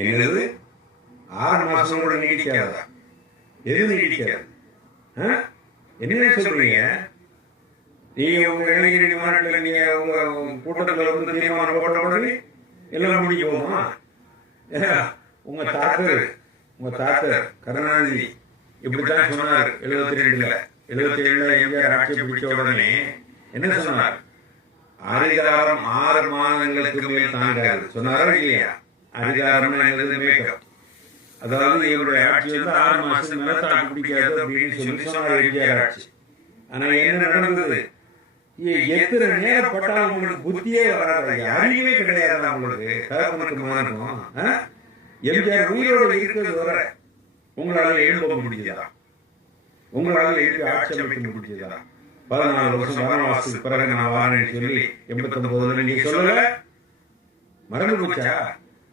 என்னது 6 மாசம் கூட நீடிக்காதா? எது நீடிக்காது? என்ன சொல்றீங்க நீங்க? உங்க இளைஞரணி மாநாட்டில் நீங்க உங்க கூட்டத்தில் வந்து தீர்மானம் போட்ட உடனே எல்லாம் முடிக்க போகுமா? உங்க தாத்தர் கருணாநிதி இப்படித்தான் சொன்னார். 72ல எம்ஜிஆர் ஆட்சி பிடிச்ச உடனே என்ன சொன்னார்? அரிதாரம் 6 மாதங்களுக்கு மேல் தாங்காது சொன்னாரா இல்லையா? அரிதாரம் என்னது? மேக்கப். அதாவது இவருடைய ஆட்சி வந்து 6 மாசம் மேல தாக்கு பிடிக்காது அப்படின்னு சொல்லி சொன்னார் எம்ஜிஆர் ஆட்சி. ஆனா என்ன நடந்தது? எத்தனை நேரம் பட்டாலும் உங்களுக்கு புத்தியே வராது, அறிவே கிடையாது அவங்களுக்கு. தகவலுக்கு மாறணும். எம்ஜிஆர் உயிரோடு இருக்கிறது வர உங்களால எழுப்ப முடிஞ்சதா? உங்களால எழுப்பி ஆட்சி அமைக்க முடிஞ்சதா? 14 வருஷம் வனவாசத்துக்கு பிறகு நான் வாரேன்னு சொல்லி 89 நீங்க சொல்லல, மறந்து போச்சா?